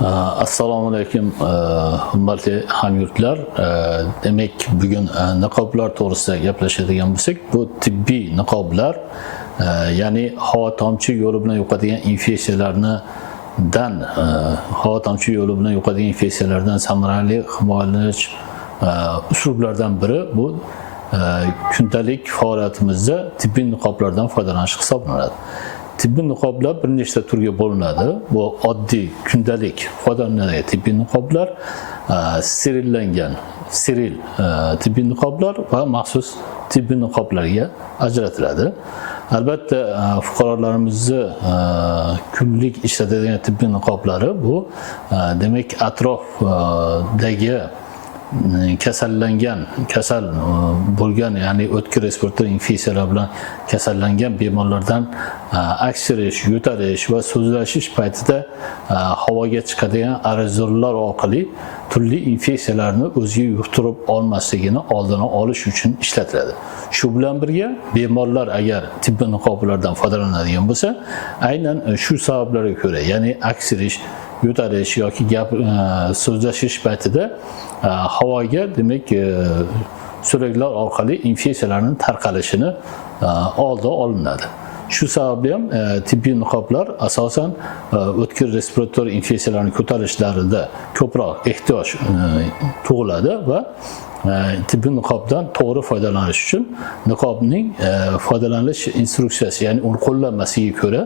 Assalomu alaykum, hurmatli hamyurtlar. Demak, bugun niqoblar to'g'risida gaplashadigan bo'lsak, bu tibbiy niqoblar, ya'ni havo tomchi yo'li bilan yuqadigan infeksiyalardan samarali himoyalanish usullaridan biri bu kundalik faoliyatimizda tibbiy niqoblardan foydalanish hisoblanadi. Tibbiy niqoblar bir nechta turga bo'linadi. Bu oddiy kundalik foydalaniladigan tibbiy niqoblar, steril tibbiy niqoblar va maxsus tibbiy niqoblarga ajratiladi. Albatta, fuqarolarimizni kunlik ishlatadigan tibbiy niqoblari bu demak atrofdagi kasal bo'lgan, ya'ni o'tkir respirator infeksiyalar bilan kasallangan bemorlardan aksirish, yo'talish va so'zlashish paytida havoga chiqadigan aerozollar orqali turli infeksiyalarni o'ziga yuqtirib olmasligini oldini olish uchun ishlatiladi. Shu bilan birga bemorlar agar tibbiy niqoblardan foydalanadigan bo'lsa, aynan shu sabablarga ko'ra, ya'ni aksirish, yo'talish yoki so'zlashish paytida havoga demak so'laklar orqali infeksiyalarning tarqalishini oldi olinadi. Shu sababli ham tibbiy niqoblar asosan o'tkir respirator infeksiyalarini ko'tarishlarida ko'proq ehtiyoj tug'iladi va tibbiy niqobdan to'g'ri foydalanish uchun niqobning foydalanish instruksiyasi, ya'ni uni qo'llanmasiga ko'ra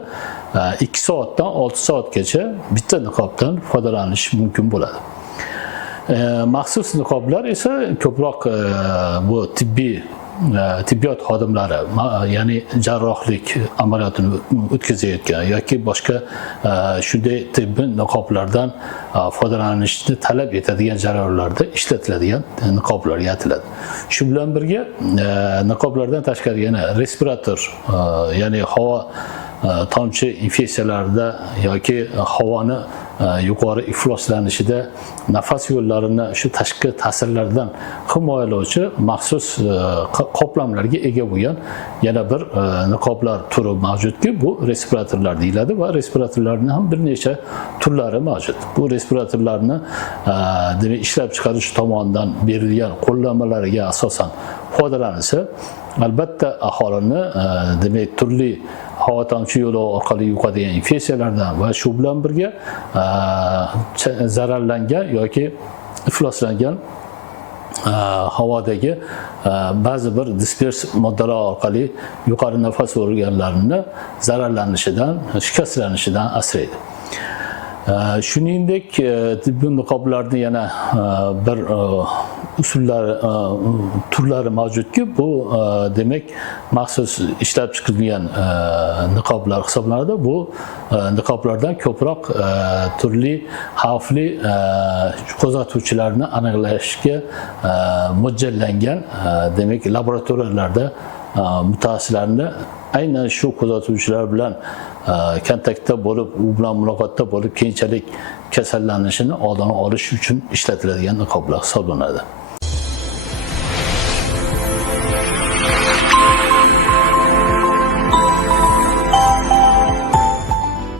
2 soatdan 6 soatgacha bitta niqobdan foydalanish mumkin bo'ladi. Maxsus niqoblar esa ko'proq bu tibbiyot xodimlari, ya'ni jarrohlik amaliyotini o'tkazayotgan yoki boshqa shunday tibbiy niqoblardan foydalanishni talab etadigan jarayonlarda ishlatiladigan niqoblarga ataladi. Shu bilan birga niqoblardan tashqari yana respirator, ya'ni havo tomchi infeksiyalarida yoki havoni yuqori ifloslanishida nafas yo'llarini shu tashqi ta'sirlardan himoyalovchi maxsus qoplamlarga ega bo'lgan yana bir niqoblar turi mavjudki, bu respiratorlar deyiladi va respiratorlarning ham bir necha turlari mavjud. Bu respiratorlarni demak ishlab chiqarish tomonidan berilgan qo'llanmalariga asosan foydalanilsa, albatta aholini demak turli havo tomchi yo'li orqali yuqadigan infeksiyalardan va shu bilan birga zararlangan yoki ifloslangan havodagi ba'zi bir dispers moddalar orqali yuqori nafas organlarini zararlanishidan, shikastlanishidan asraydi. Shuningdek, tibbiy niqoblarning yana bir turlari mavjudki, bu demak maxsus ishlab chiqarilgan niqoblar hisoblanadi. Bu niqoblardan ko'proq turli xavfli qo'zg'atuvchilarni aniqlashga mo'ljallangan, demak laboratoriyalarda mutaxassislarni aynan shu qo'zg'atuvchilar bilan kontaktda bo'lib, u bilan muloqotda bo'lib, keyinchalik kasallanishini oldini olish uchun ishlatiladigan niqoblar hisoblanadi.